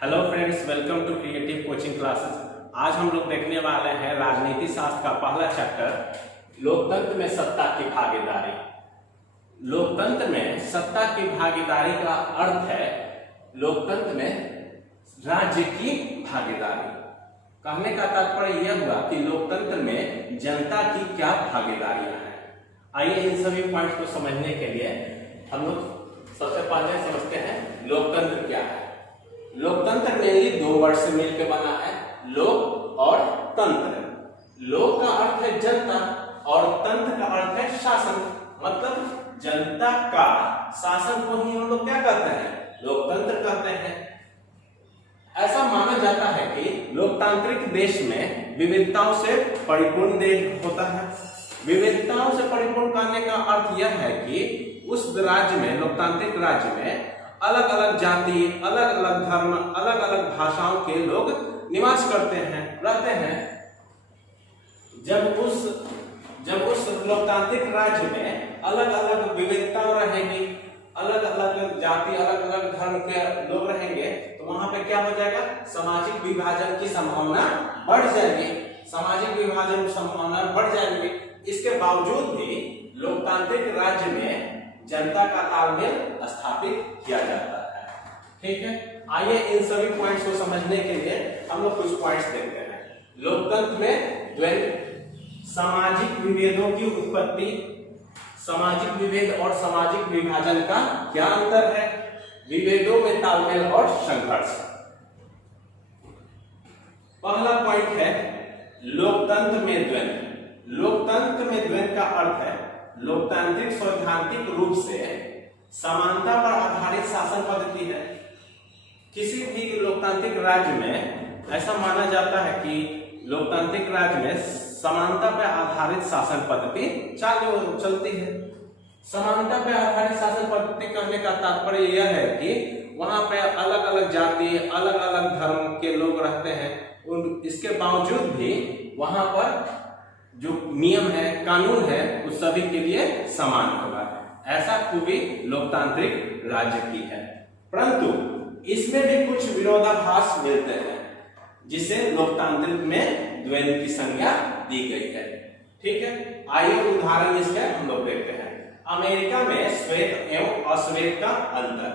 Hello friends, welcome to creative coaching classes. आज हम लोग देखने वाले हैं राजनीति शास्त्र का पहला चैप्टर, लोकतंत्र में सत्ता की भागीदारी। लोकतंत्र में सत्ता की भागीदारी का अर्थ है लोकतंत्र में राज्य की भागीदारी। कहने का तात्पर्य यह हुआ कि लोकतंत्र में जनता की क्या भागीदारियां हैं। आइए इन सभी पॉइंट्स को समझने के लिए हम लोग सबसे पहले समझते हैं लोकतंत्र क्या है। लोकतंत्र मेनली दो वर्ड से मिलकर बना है, लोक और तंत्र। लोक का अर्थ है जनता और तंत्र का अर्थ है शासन। मतलब जनता का शासन को ही हम लोग क्या कहते हैं, लोकतंत्र कहते हैं। ऐसा माना जाता है कि लोकतांत्रिक देश में विविधताओं से परिपूर्ण देश होता है। विविधताओं से परिपूर्ण करने का अर्थ यह है कि उस राज्य में, लोकतांत्रिक राज्य में अलग अलग जाति, अलग अलग धर्म, अलग अलग भाषाओं के लोग निवास करते हैं, रहते हैं। जब उस लोकतांत्रिक राज्य में अलग अलग विविधताएं रहेंगी, अलग अलग जाति, अलग अलग धर्म के लोग रहेंगे, तो वहां पे क्या हो जाएगा, सामाजिक विभाजन की संभावना बढ़ जाएगी। सामाजिक विभाजन की संभावना बढ़ जाएगी। इसके बावजूद भी लोकतांत्रिक राज्य में जनता का तालमेल स्थापित किया जाता है। ठीक है, आइए इन सभी पॉइंट्स को समझने के लिए हम लोग कुछ पॉइंट्स देखते हैं। लोकतंत्र में द्वंद्व, सामाजिक विभेदों की उत्पत्ति, सामाजिक विभेद और सामाजिक विभाजन का क्या अंतर है, विभेदों में तालमेल और संघर्ष। पहला पॉइंट है लोकतंत्र में द्वंद्व। लोकतंत्र में द्वंद्व का अर्थ है लोकतांत्रिक सैद्धांतिक रूप से समानता पर आधारित शासन पद्धति है। किसी भी लोकतांत्रिक राज्य में ऐसा माना जाता है कि लोकतांत्रिक राज्य में समानता पर आधारित शासन पद्धति चलती है। समानता पर आधारित शासन पद्धति कहने का तात्पर्य यह है कि वहां पे अलग अलग जाति, अलग अलग धर्म के लोग रहते हैं। इसके बावजूद भी वहां पर जो नियम है, कानून है, उस सभी के लिए समान होगा। ऐसा खूबी लोकतांत्रिक राज्य की है। परंतु इसमें भी कुछ विरोधाभास मिलते हैं, जिसे लोकतांत्रिक में द्वंद्व की संज्ञा दी गई है। ठीक है, आइए उदाहरण इसके हम लोग देखते हैं। अमेरिका में श्वेत एवं अश्वेत का अंतर।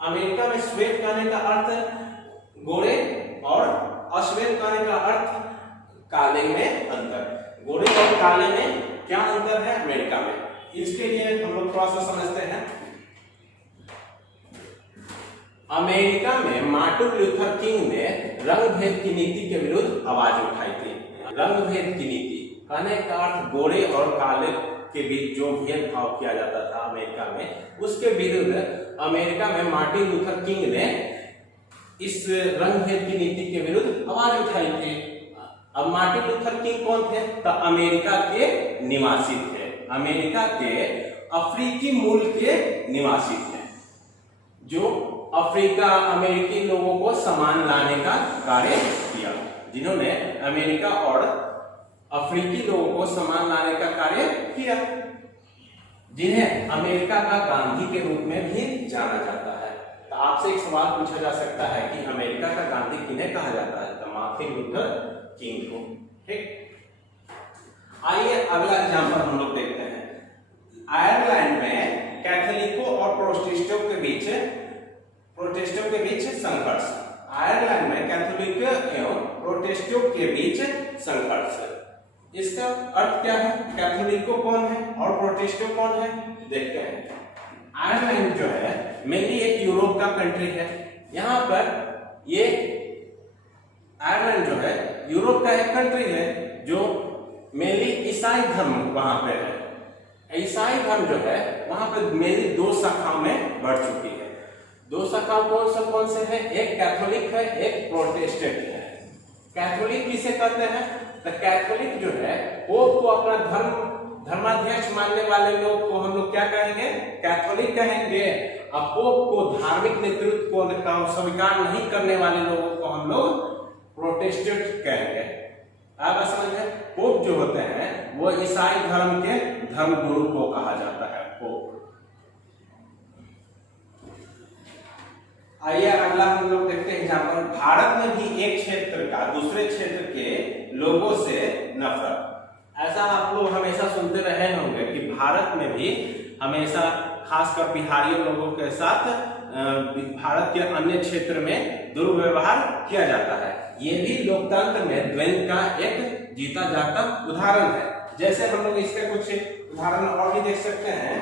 अमेरिका में श्वेत कहने का अर्थ गोरे और अश्वेत कहने का अर्थ काले में अंतर। गोरे और काले में क्या अंतर है अमेरिका में, इसके लिए हम लोग थोड़ा सा समझते हैं। अमेरिका में मार्टिन लूथर किंग ने रंगभेद की नीति के विरुद्ध आवाज उठाई थी। रंगभेद की नीति कहने का अर्थ गोरे और काले के बीच जो भेदभाव किया जाता था अमेरिका में, उसके विरुद्ध अमेरिका में मार्टिन लूथर किंग ने इस रंगभेद की नीति के विरुद्ध आवाज उठाई थी। अब मार्टिन लूथर किंग कौन थे, तो अमेरिका के निवासी थे, अमेरिका के अफ्रीकी मूल के निवासी थे, जो अफ्रीका अमेरिकी लोगों को समान लाने का कार्य किया, जिन्होंने अमेरिका और अफ्रीकी लोगों को समान लाने का कार्य किया, जिन्हें अमेरिका का गांधी के रूप में भी जाना जाता है। तो आपसे एक सवाल पूछा जा सकता है कि अमेरिका का गांधी किन्हें कहा जाता है, तो मार्टिन लूथर किंग को। ठीक, आइए अगला एग्जांपल हम लोग देखते हैं। आयरलैंड में कैथोलिकों और प्रोटेस्टेंटों के बीच संघर्ष। आयरलैंड में कैथोलिकों एवं प्रोटेस्टेंटों के बीच संघर्ष। इसका अर्थ क्या है, कैथोलिकों कौन है और प्रोटेस्टेंट कौन है, देखते हैं। आयरलैंड जो है मेनली एक यूरोप का कंट्री है। यहाँ पर ये आयरलैंड जो है यूरोप का एक कंट्री है जो मेनली ईसाई धर्म वहां पे है। ईसाई धर्म जो है वहां पे मेनली दो शाखाओं में बढ़ चुकी है। दो शाखा कौन से हैं, एक कैथोलिक है, एक प्रोटेस्टेंट है। कैथोलिक किसे कहते हैं, तो कैथोलिक जो है पोप को अपना धर्माध्यक्ष मानने वाले लोग को हम लोग क्या कहेंगे, कैथोलिक कहेंगे। अब पोप को धार्मिक नेतृत्व को स्वीकार नहीं करने वाले लोगों को हम लोग प्रोटेस्टेंट कहेंगे। आप समझ में, पोप जो होते हैं वो ईसाई धर्म के धर्मगुरु को कहा जाता है, पोप। आइए अगला हम लोग देखते हैं एग्जाम्पल। भारत में भी एक क्षेत्र का दूसरे क्षेत्र के लोगों से नफरत। ऐसा आप लोग हमेशा सुनते रहे होंगे कि भारत में भी हमेशा खासकर बिहारी लोगों के साथ भारत के अन्य क्षेत्र में दुर्व्यवहार किया जाता है। ये भी लोकतंत्र में द्वंद्व का एक जीता जागता उदाहरण है। जैसे हम लोग इसके कुछ उदाहरण और भी देख सकते हैं।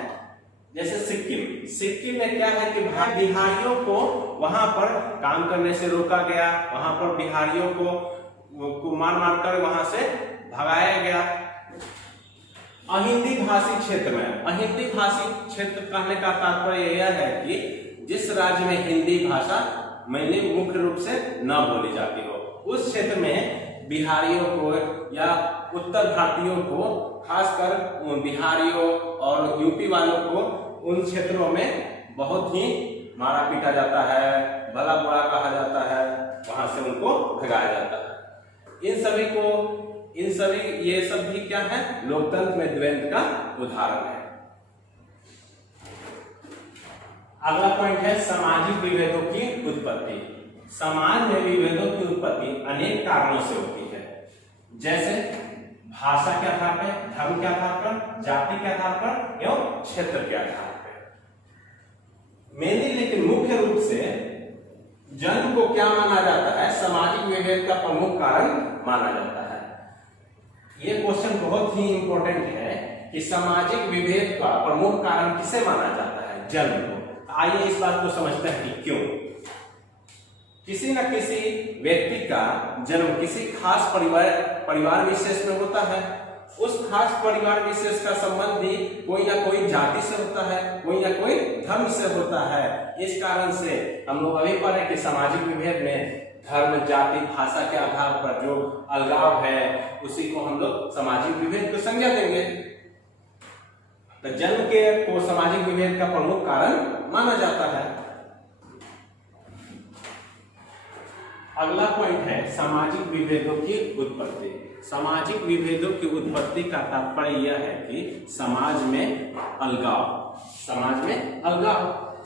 जैसे सिक्किम में क्या है कि बिहारियों को वहां पर काम करने से रोका गया, वहां पर बिहारियों को मार कर वहां से भगाया गया। अहिंदी भाषी क्षेत्र में, अहिंदी भाषी क्षेत्र कहने का तात्पर्य यह है कि जिस राज्य में हिंदी भाषा मुख्य रूप से न बोली जाती हो, उस क्षेत्र में बिहारियों को या उत्तर भारतीयों को, खासकर बिहारियों और यूपी वालों को उन क्षेत्रों में बहुत ही मारा पीटा जाता है, भला बुरा कहा जाता है, वहां से उनको भगाया जाता है। ये सब भी क्या है, लोकतंत्र में द्वंद्व का उदाहरण है। अगला पॉइंट है सामाजिक विभेदों की उत्पत्ति। समाज में विभेदों की उत्पत्ति अनेक कारणों से होती है, जैसे भाषा के आधार पर, धर्म के आधार पर, जाति के आधार पर एवं क्षेत्र के आधार पर। मेनली लेकिन मुख्य रूप से जन्म को क्या माना जाता है, सामाजिक विभेद का प्रमुख कारण माना जाता है। यह क्वेश्चन बहुत ही इंपॉर्टेंट है कि सामाजिक विभेद का प्रमुख कारण किसे माना जाता है, जन्म को। आइए इस बात को समझते हैं कि क्यों। किसी न किसी व्यक्ति का जन्म किसी खास परिवार विशेष में होता है। उस खास परिवार विशेष का संबंध भी कोई ना कोई जाति से होता है, कोई ना कोई धर्म से होता है। इस कारण से हम लोग अभी पढ़े कि सामाजिक विभेद में धर्म, जाति, भाषा के आधार पर जो अलगाव है उसी को हम लोग सामाजिक विभेद को संज्ञा देंगे। तो जन्म को सामाजिक विभेद का प्रमुख कारण माना जाता है। अगला पॉइंट है सामाजिक विभेदों की उत्पत्ति। सामाजिक विभेदों की उत्पत्ति का तात्पर्य यह है कि समाज में अलगाव।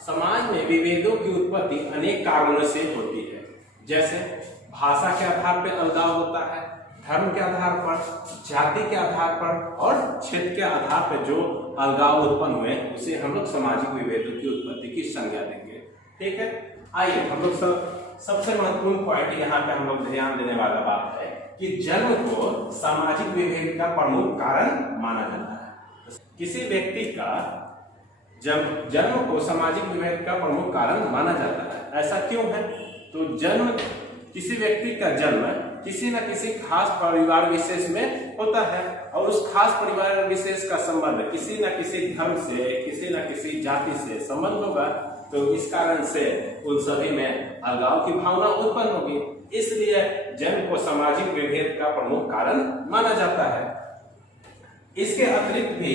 समाज में विभेदों की उत्पत्ति अनेक कारणों से होती है, जैसे भाषा के आधार पर अलगाव होता है, धर्म के आधार पर, जाति के आधार पर और क्षेत्र के आधार पर जो अलगाव उत्पन्न हुए उसे हम लोग सामाजिक विभेदों की उत्पत्ति की संज्ञा देंगे। ठीक है, आइए हम लोग सबसे महत्वपूर्ण पॉइंट यहाँ पे हम लोग ध्यान देने वाला बात है कि जन्म को सामाजिक विभेद का प्रमुख कारण माना जाता है। किसी व्यक्ति का जब जन्म को सामाजिक विभेद का प्रमुख कारण माना जाता है, ऐसा क्यों है? तो किसी व्यक्ति का जन्म किसी न किसी खास परिवार विशेष में होता है और उस खास परिवार विशेष का संबंध किसी न किसी धर्म से, किसी न किसी जाति से संबंध होगा। तो इस कारण से उन सभी में अलगाव की भावना उत्पन्न होगी। इसलिए जन्म को सामाजिक विभेद का प्रमुख कारण माना जाता है। इसके अतिरिक्त भी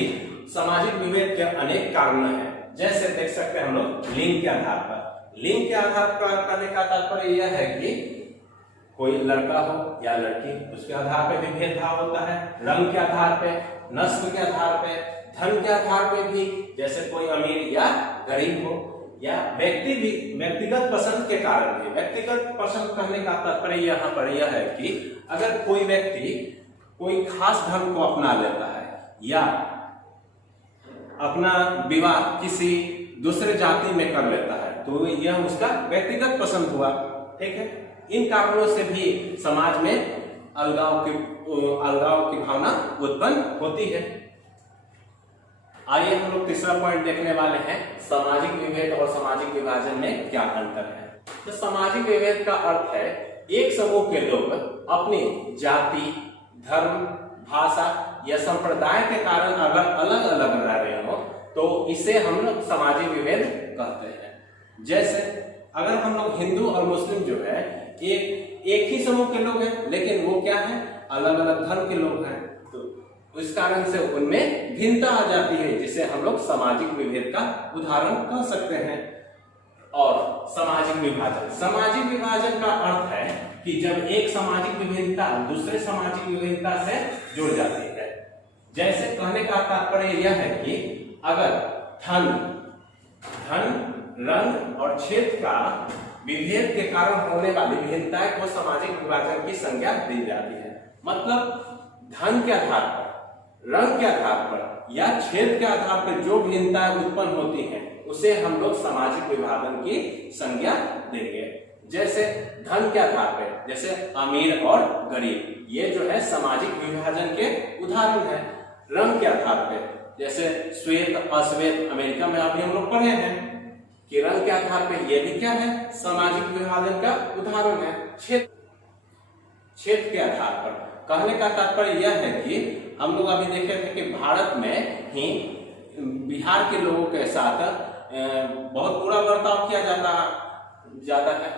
सामाजिक विभेद के अनेक कारण हैं, जैसे देख सकते हैं हम लोग लिंग के आधार पर। लिंग के आधार पर करने का तात्पर्य यह है कि कोई लड़का हो या लड़की, उसके आधार पर भी भेदभाव होता है। रंग के आधार पे, नस्ल के आधार पे, धन के आधार पे भी, जैसे कोई अमीर या गरीब हो, या व्यक्तिगत पसंद के कारण भी। व्यक्तिगत पसंद कहने का तात्पर्य यहाँ पर यह है कि अगर कोई व्यक्ति कोई खास धर्म को अपना लेता है या अपना विवाह किसी दूसरे जाति में कर लेता है तो यह उसका व्यक्तिगत पसंद हुआ। ठीक है, इन कारणों से भी समाज में अलगाव की भावना उत्पन्न होती है। आइए हम लोग तीसरा पॉइंट देखने वाले हैं, सामाजिक विभेद और सामाजिक विभाजन में क्या अंतर है। तो सामाजिक विभेद का अर्थ है एक समूह के लोग अपनी जाति, धर्म, भाषा या संप्रदाय के कारण अगर अलग अलग रह रहे हो तो इसे हम लोग सामाजिक विभेद कहते हैं। जैसे अगर हम लोग हिंदू और मुस्लिम जो है एक ही समूह के लोग हैं, लेकिन वो क्या है, अलग अलग धर्म के लोग हैं, तो इस कारण से उनमें भिन्नता आ जाती है, जिसे हम लोग सामाजिक विभेद का उदाहरण कह सकते हैं। और सामाजिक विभाजन का अर्थ है कि जब एक सामाजिक विभिन्नता दूसरे सामाजिक विभिन्नता से जुड़ जाती है। जैसे कहने का तात्पर्य यह है कि अगर धन रंग और क्षेत्र का विभेद के कारण होने वाली भिन्नताएं को सामाजिक विभाजन की संज्ञा दी जाती है। मतलब धन के आधार पर, रंग के आधार पर या क्षेत्र के आधार पर जो भिन्नताएं उत्पन्न होती हैं उसे हम लोग सामाजिक विभाजन की संज्ञा देंगे। जैसे धन के आधार पर, जैसे अमीर और गरीब, ये जो है सामाजिक विभाजन के उदाहरण है। रंग के आधार पर जैसे श्वेत अश्वेत, अमेरिका में अभी हम लोग पढ़े हैं कि रंग के आधार पर ये भी क्या है, सामाजिक विभाजन का उदाहरण है। क्षेत्र के आधार पर कहने का तात्पर्य यह है कि हम लोग अभी देखे थे कि भारत में ही बिहार के लोगों के साथ बहुत बुरा बर्ताव किया जाता है।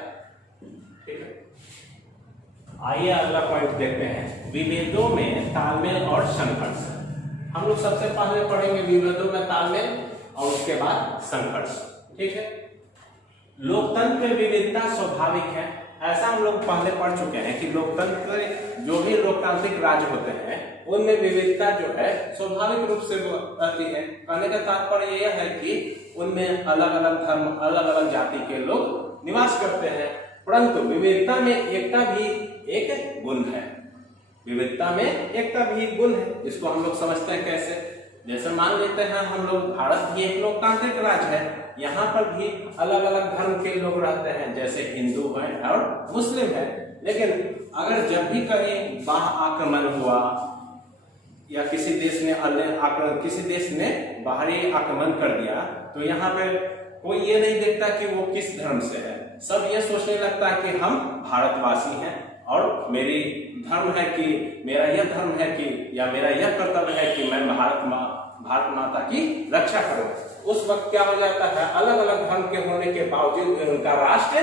ठीक है, आइए अगला पॉइंट देखते हैं, विभेदों में तालमेल और संघर्ष। हम लोग सबसे पहले पढ़ेंगे विभेदों में तालमेल और उसके बाद संघर्ष। ठीक है, लोकतंत्र में विविधता स्वाभाविक है, ऐसा हम लोग पहले पढ़ चुके हैं कि लोकतंत्र जो भी लोकतांत्रिक राज्य होते हैं उनमें विविधता जो है स्वाभाविक रूप से रहती है। कहने का तात्पर्य यह है कि उनमें अलग अलग धर्म, अलग अलग जाति के लोग निवास करते हैं, परंतु विविधता में एकता भी एक गुण है। विविधता में एकता भी एक गुण है। इसको हम लोग समझते हैं कैसे, जैसे मान लेते हैं हम लोग भारत भी एक लोकतांत्रिक राज्य है, यहाँ पर भी अलग अलग धर्म के लोग रहते हैं, जैसे हिंदू हैं और मुस्लिम हैं। लेकिन अगर जब भी कहीं बाह्य आक्रमण हुआ या किसी देश ने बाहरी आक्रमण कर दिया तो यहाँ पे कोई ये नहीं देखता कि वो किस धर्म से है, सब ये सोचने लगता है कि हम भारतवासी हैं और मेरी धर्म है कि मेरा यह धर्म है कि या मेरा यह कर्तव्य है कि मैं भारत माता की रक्षा करूं। उस वक्त क्या हो जाता है, अलग अलग धर्म के होने के बावजूद उनका राष्ट्र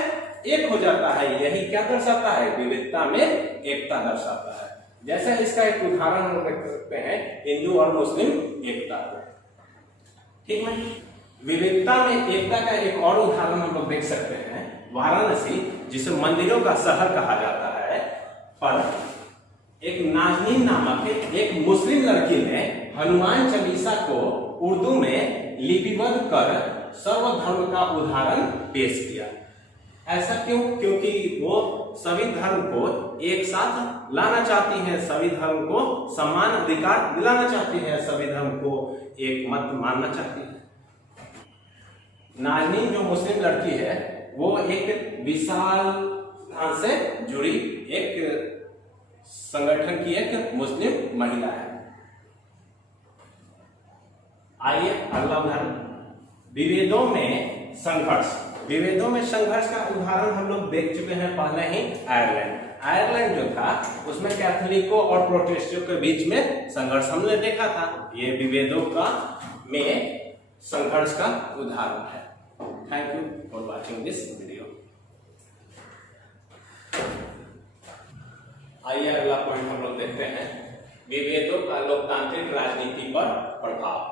एक हो जाता है। यही क्या दर्शाता है, विविधता में एकता दर्शाता है। जैसे इसका एक उदाहरण हम देख सकते हैं, हिंदू और मुस्लिम एकता। ठीक है, विविधता में एकता का एक और उदाहरण हम लोग देख सकते हैं, वाराणसी, जिसे मंदिरों का शहर कहा जाता है, पर एक नाजनीन नामक एक मुस्लिम लड़की ने हनुमान चालीसा को उर्दू में लिपिबद्ध कर सर्वधर्म का उदाहरण पेश किया। ऐसा क्यों? क्योंकि वो सभी धर्म को एक साथ लाना चाहती है, सभी धर्म को समान अधिकार दिलाना चाहती है, सभी धर्म को एक मत मानना चाहती है। नाजनीन जो मुस्लिम लड़की है वो एक विशाल स्थान से जुड़ी एक संगठन की एक मुस्लिम महिला है। आइए अगला उदाहरण, विभेदों में संघर्ष। विभेदों में संघर्ष का उदाहरण हम लोग देख चुके हैं पहले ही, आयरलैंड जो था उसमें कैथोलिकों और प्रोटेस्टेंटों के बीच में संघर्ष हमने देखा था। ये विभेदों का में संघर्ष का उदाहरण है। Thank you for watching this video. आइए अगला पॉइंट हम लोग देखते हैं, विभेदों का लोकतांत्रिक राजनीति पर प्रभाव।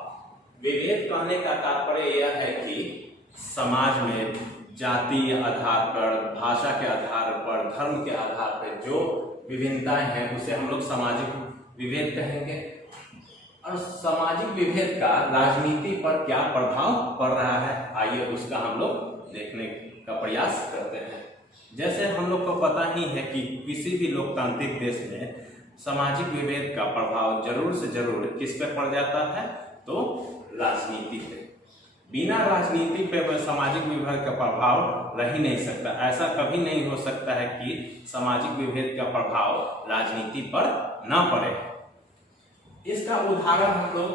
विभेद कहने का तात्पर्य यह है कि समाज में जातीय आधार पर, भाषा के आधार पर, धर्म के आधार पर जो विभिन्नताएं हैं उसे हम लोग सामाजिक विभेद कहेंगे। और सामाजिक विभेद का राजनीति पर क्या प्रभाव पड़ रहा है, आइए उसका हम लोग देखने का प्रयास करते हैं। जैसे हम लोग को पता ही है कि किसी भी लोकतांत्रिक देश में सामाजिक विभेद का प्रभाव जरूर से जरूर किस पे पड़ जाता है, तो राजनीति पे। बिना राजनीति पे सामाजिक विभेद का प्रभाव रह ही नहीं सकता। ऐसा कभी नहीं हो सकता है कि सामाजिक विभेद का प्रभाव राजनीति पर न पड़े। इसका उदाहरण हम लोग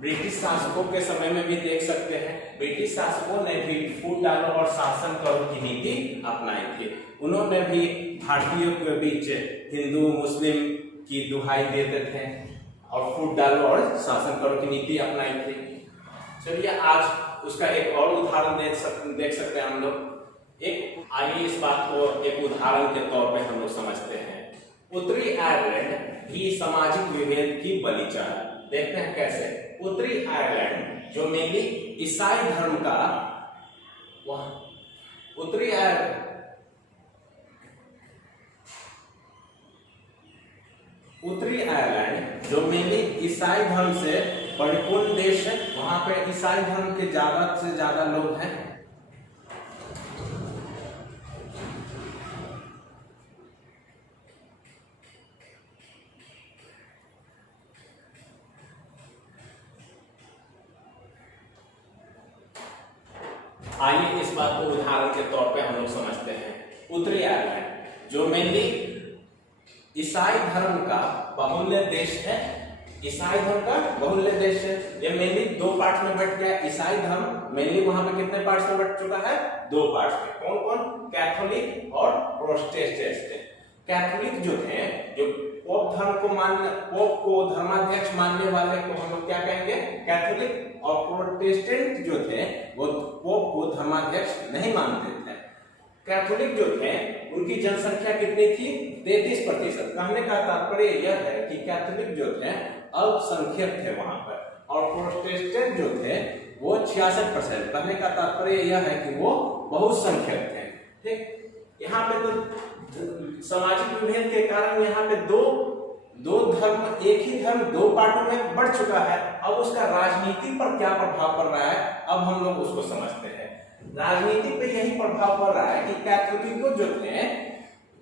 ब्रिटिश शासकों के समय में भी देख सकते हैं। ब्रिटिश शासकों ने भी फूट डालो और शासन करो की नीति अपनाई थी। उन्होंने भी भारतीयों के बीच हिंदू मुस्लिम की दुहाई देते थे और फूट डालो और शासन करो की नीति अपनाई थी। चलिए आज उसका एक और उदाहरण देख सकते हैं हम लोग। आइए इस बात को एक उदाहरण के तौर पे हम लोग समझते हैं। उत्तरी आयरलैंड भी सामाजिक विभेद की बलि चढ़ा। देखते हैं कैसे। उत्तरी आयरलैंड जो मेनली ईसाई धर्म का उत्तरी आयरलैंड जो मेनली ईसाई धर्म से परिपूर्ण देश है, वहां पे ईसाई धर्म के ज्यादा से ज्यादा लोग हैं। आइए इस बात को उदाहरण के तौर पे हम लोग समझते हैं। उत्तरी आयरलैंड जो मेनली ईसाई धर्म का बहुल्य देश है, ईसाई धर्म का बहुल्य देश है। ये मेनली दो पार्ट में बट गया। ईसाई धर्म मेनली वहां पे कितने पार्ट्स में बट चुका है? दो पार्ट्स में। कौन कौन? कैथोलिक और प्रोटेस्टेंट। कैथोलिक जो थे, जो पोप धर्म को पोप को धर्माध्यक्ष मानने वाले को हम लोग क्या कहेंगे? कैथोलिक। और प्रोटेस्टेंट जो थे वो पोप को धर्माध्यक्ष नहीं मानते थे। कैथोलिक जो थे उनकी जनसंख्या कितनी थी? 33%। कहने का तात्पर्य यह है कि कैथोलिक जो थे अल्पसंख्यक थे वहां पर, और प्रोटेस्टेंट जो थे वो 66%। कहने का तात्पर्य यह है कि वो बहुसंख्यक थे। ठीक, यहाँ पे तो सामाजिक विभेद के कारण यहाँ पे दो धर्म, एक ही धर्म दो पार्टों में बढ़ चुका है। अब उसका राजनीति पर क्या प्रभाव पड़ रहा है, अब हम लोग उसको समझते हैं। राजनीति पे यही प्रभाव पड़ रहा है कि कैथोलिक जो थे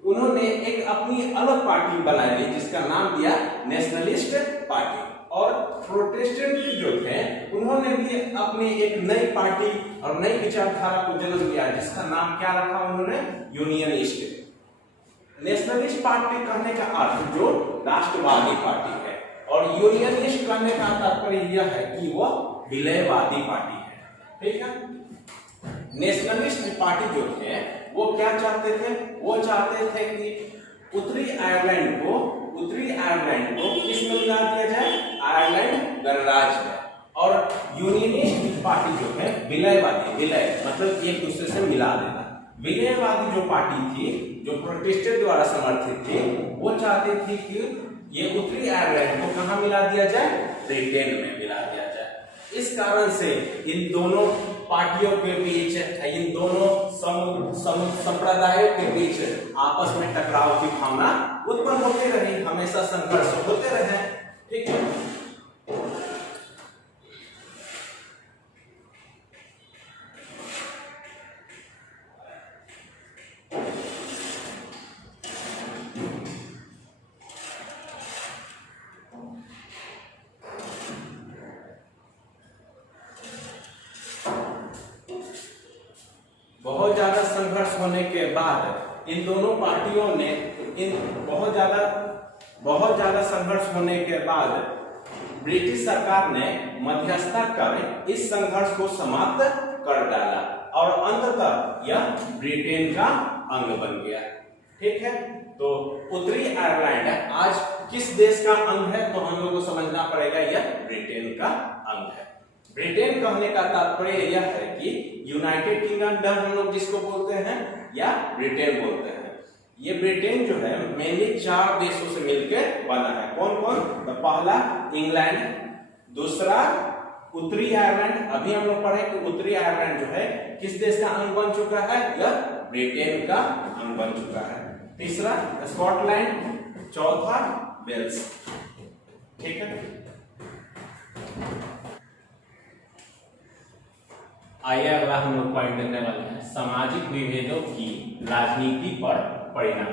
उन्होंने एक अपनी अलग पार्टी बना ली जिसका नाम दिया नेशनलिस्ट पार्टी, और प्रोटेस्टेंट जो थे उन्होंने भी अपनी एक नई पार्टी और नई विचारधारा को जन्म दिया जिसका नाम क्या रखा उन्होंने? यूनियनिस्ट। नेशनलिस्ट पार्टी कहने का अर्थ जो राष्ट्रवादी पार्टी है, और यूनियनिस्ट कहने का तात्पर्य यह है कि वह विलयवादी पार्टी है। ठीक है, नेशनलिस्ट पार्टी जो थे वो क्या चाहते थे? वो चाहते थे कि उत्तरी आयरलैंड को किस में मिला दिया जाए? आयरलैंड गणराज्य में। और यूनियनिस्ट पार्टी जो है विलयवादी, विलय मतलब एक दूसरे से मिला देना। विलयवादी जो पार्टी थी, जो प्रोटेस्टेंट द्वारा समर्थित थी, वो चाहती थी कि ये उत्तरी आयरलैंड को कहाँ मिला दिया जाए? ब्रिटेन में मिला दिया जाए। इस कारण से इन दोनों पार्टियों के बीच, इन दोनों संप्रदायों के बीच आपस में टकराव की भावना उत्पन्न होती रही, हमेशा संघर्ष होते रहे। ठीक है, बहुत ज्यादा संघर्ष होने के बाद इन दोनों पार्टियों ने बहुत ज्यादा संघर्ष होने के बाद ब्रिटिश सरकार ने मध्यस्थता कर इस संघर्ष को समाप्त कर डाला, और अंततः यह ब्रिटेन का अंग बन गया। ठीक है, तो उत्तरी आयरलैंड आज किस देश का अंग है? तो हम लोग को समझना पड़ेगा यह ब्रिटेन का अंग है। ब्रिटेन कहने का तात्पर्य यह है कि यूनाइटेड किंगडम हम लोग जिसको बोलते हैं या ब्रिटेन बोलते हैं। ये ब्रिटेन जो है मेनली 4 देशों से मिलकर बना है। कौन कौन? तो पहला इंग्लैंड, दूसरा उत्तरी आयरलैंड। अभी हम लोग पढ़े कि उत्तरी आयरलैंड जो है किस देश का अंग बन चुका है? यह ब्रिटेन का अंग बन चुका है। तीसरा स्कॉटलैंड, चौथा वेल्स। ठीक है, आइए अगला हम लोग पॉइंट करने वाले हैं सामाजिक विभेदों की राजनीति पर परिणाम।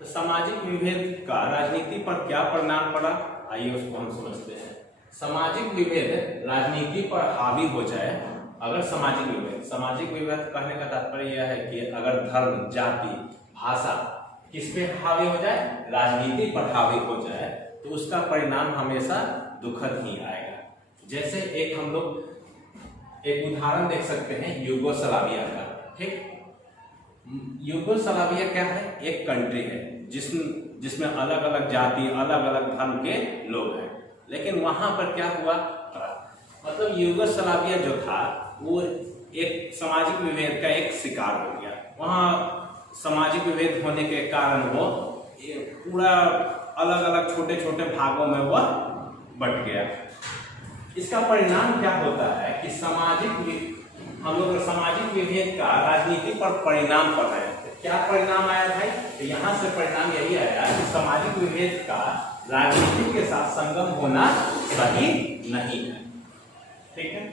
तो सामाजिक विभेद का राजनीति पर क्या परिणाम पड़ा, आइए उसको हम समझते हैं। सामाजिक विभेद राजनीति पर हावी हो जाए, अगर सामाजिक विभेद कहने का तात्पर्य यह है कि अगर धर्म, जाति, भाषा किस पे हावी हो जाए? राजनीति पर हावी हो जाए, तो उसका परिणाम हमेशा दुखद ही आएगा। जैसे हम लोग एक उदाहरण देख सकते हैं यूगोस्लाविया का। ठीक, यूगोस्लाविया क्या है? एक कंट्री है जिसमें अलग अलग जाति, अलग अलग धर्म के लोग हैं। लेकिन वहां पर क्या हुआ? मतलब यूगोस्लाविया जो था वो एक सामाजिक विभेद का एक शिकार हो गया। वहां सामाजिक विभेद होने के कारण वो पूरा अलग अलग छोटे छोटे भागों में वह बट गया। इसका परिणाम क्या होता है कि हम लोग सामाजिक विभेद का राजनीति पर परिणाम पड़ रहा है। क्या परिणाम आया भाई? तो यहाँ से परिणाम यही आया कि सामाजिक विभेद का राजनीति के साथ संगम होना सही नहीं है। ठीक है,